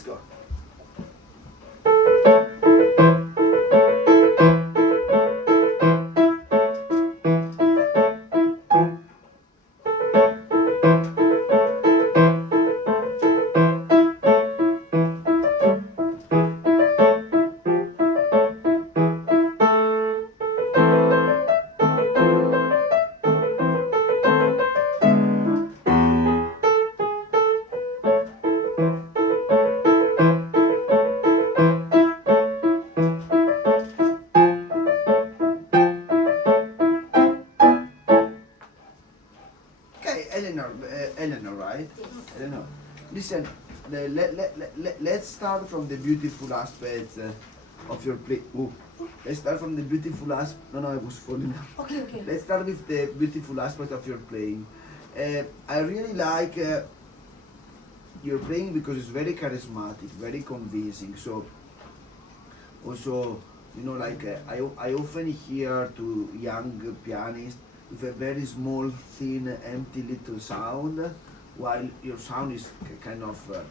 let's go. Okay, Eleanor, right? Eleanor, listen. Let's start from the beautiful aspects of your play. Ooh. Let's start from the beautiful aspect. No, I was falling down. Okay. Let's start with the beautiful aspect of your playing. I really like your playing because it's very charismatic, very convincing. So, also, like I often hear to young pianists with a very small, thin, empty little sound, while your sound is kind of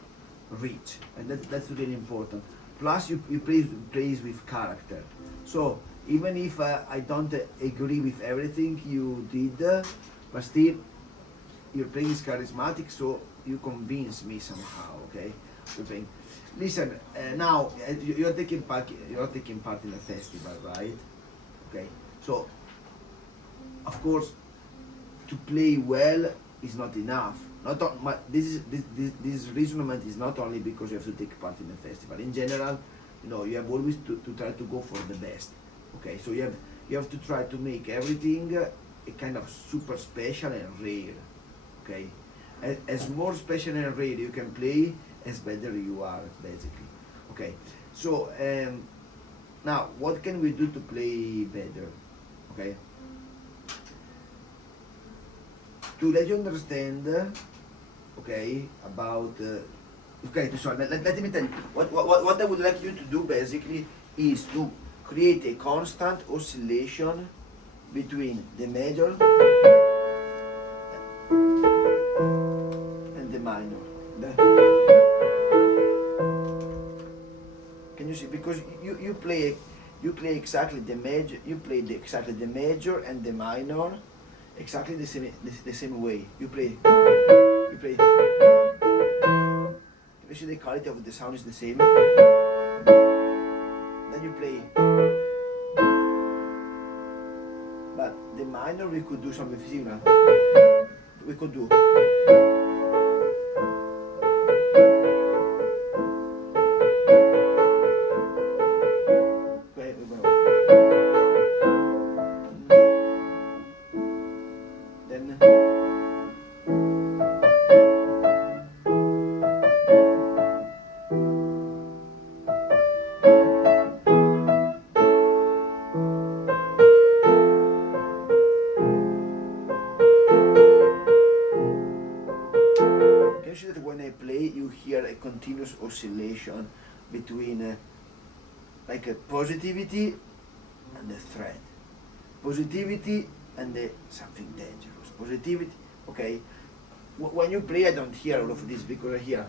rich, and that's really important. Plus, you play with character. So even if I don't agree with everything you did, but still your playing is charismatic, so you convince me somehow. Okay, you're playing. Listen, now you're taking part. You're taking part in a festival, right? Okay, so of course, to play well is not enough. This reasonment is not only because you have to take part in a festival. In general, you have always to try to go for the best. Okay, so you have to try to make everything a kind of super special and rare. Okay, as more special and rare you can play, as better you are, basically. Okay, so now what can we do to play better? Okay, to let you understand, okay, about okay, so let me tell you what I would like you to do basically is to create a constant oscillation between the major and the minor. Can you see? Because you play exactly the major, exactly the major and the minor exactly the same way. You play. You see the quality of the sound is the same. Then you play. But the minor we could do something similar. We could do. Okay, we're gonna. Then. Can you see that when I play, you hear a continuous oscillation between like a positivity and a threat, positivity and something dangerous, positivity. Okay, when you play, I don't hear all of this because I hear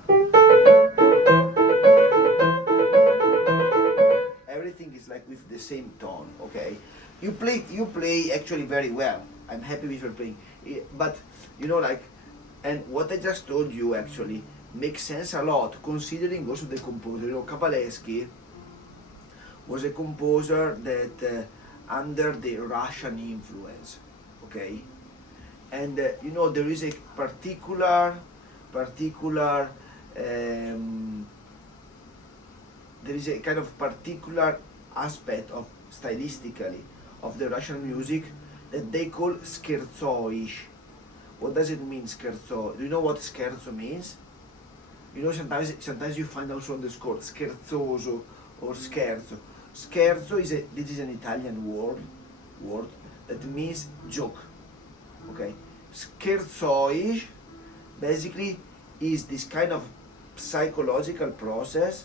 everything is like with the same tone. Okay, you play actually very well. I'm happy with your playing, but like. And what I just told you actually makes sense a lot, considering also the composer. Kapalevsky was a composer that under the Russian influence, okay? And there is a particular there is a kind of particular aspect of stylistically of the Russian music that they call scherzoish. What does it mean, scherzo? Do you know what scherzo means? Sometimes you find also on the score scherzoso or scherzo. Scherzo this is an Italian word that means joke. Okay, scherzoish basically is this kind of psychological process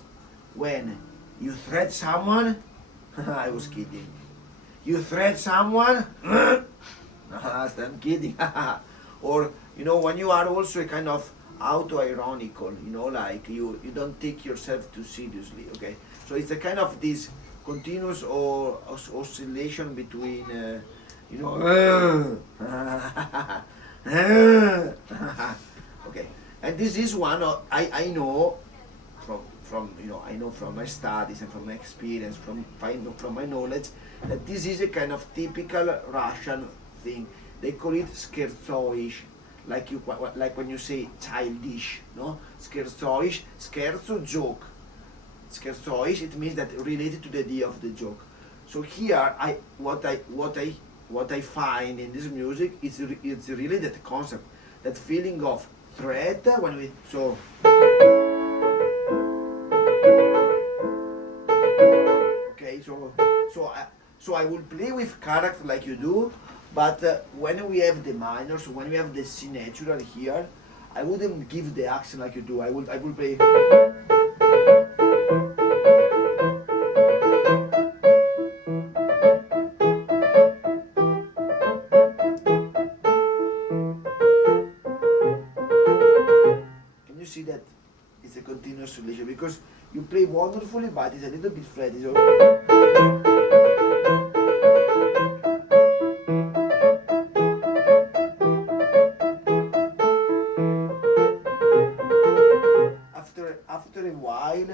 when you threat someone. I was kidding. You threat someone. I'm kidding. Or when you are also a kind of auto-ironical, like you don't take yourself too seriously, okay? So it's a kind of this continuous or oscillation between, you know, okay. And this is one I know from I know from my studies and from my experience, from my knowledge, that this is a kind of typical Russian thing. They call it scherzoish, like when you say childish, no? Scherzoish, scherzo, joke. Scherzoish, it means that related to the idea of the joke. So here, what I find in this music is it's really that concept, that feeling of threat when we okay, so I will play with character like you do, but when we have the minors, when we have the C natural here, I wouldn't give the accent like you do. I will play. Can you see that it's a continuous solution, because you play wonderfully, but it's a little bit flat. After a while,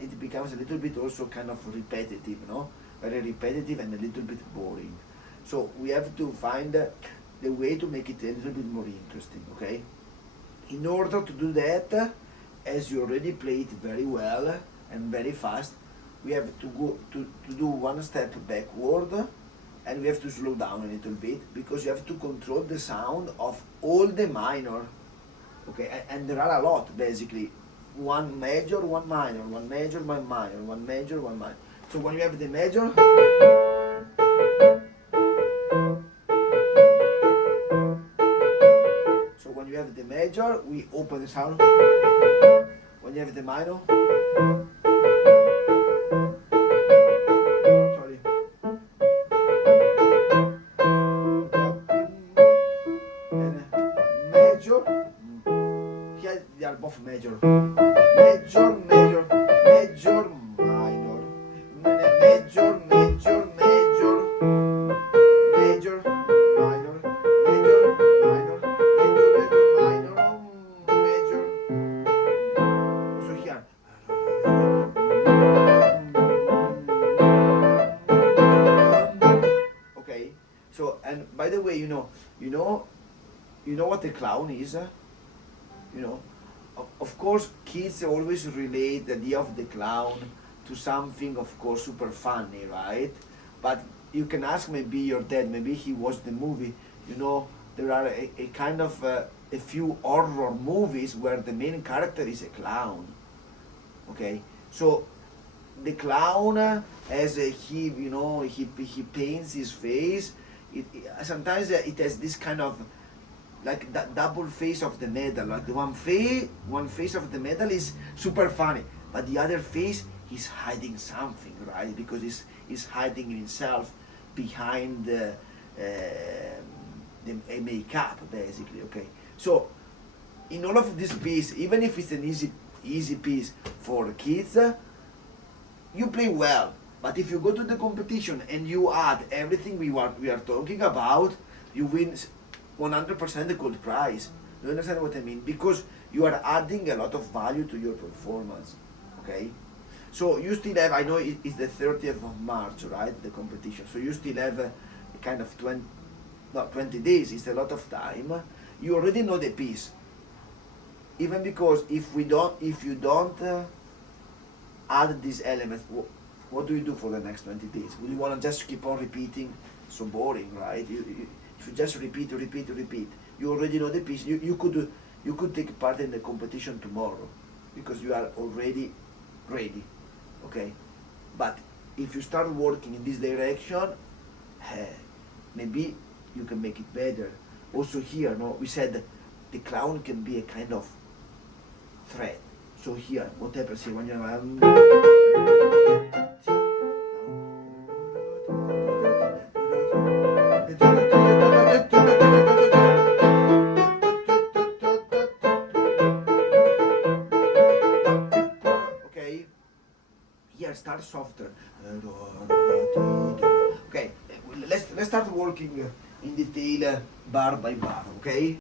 it becomes a little bit also kind of repetitive, no? Very repetitive and a little bit boring. So we have to find the way to make it a little bit more interesting, okay? In order to do that, as you already played very well and very fast, we have to go to do one step backward, and we have to slow down a little bit, because you have to control the sound of all the minor, okay? And there are a lot, basically. One major, one minor, one major, one minor, one major, one minor. So when you have the major, so when you have the major, we open the sound. When you have the minor, sorry, and major. Here they are both major. Major, major, major, minor. Major, major, major, major, minor, major, minor, major, minor, major. Also here. Okay. So, and by the way, you know what a clown is? Of course, kids always relate the idea of the clown to something, of course, super funny, right? But you can ask maybe your dad, maybe he watched the movie. There are a kind of a few horror movies where the main character is a clown. Okay, so the clown, as he paints his face. Sometimes it has this kind of like that double face of the medal. Like the one face of the medal is super funny, but the other face he's hiding something, right? Because he's hiding himself behind a makeup, basically. Okay, so in all of this piece, even if it's an easy piece for kids, you play well. But if you go to the competition and you add everything we are talking about, you win 100% the gold prize. Do you understand what I mean? Because you are adding a lot of value to your performance. Okay? So you still have, I know it's the 30th of March, right? The competition. So you still have a kind of 20 days. It's a lot of time. You already know the piece. Even because if you don't add these elements, what do you do for the next 20 days? Will you want to just keep on repeating? So boring, right? If you just repeat, you already know the piece. You could take part in the competition tomorrow because you are already ready, okay? But if you start working in this direction, maybe you can make it better. Also here, no, we said the clown can be a kind of threat. So here, what happens here when you're start softer. Okay, let's start working in detail bar by bar, okay?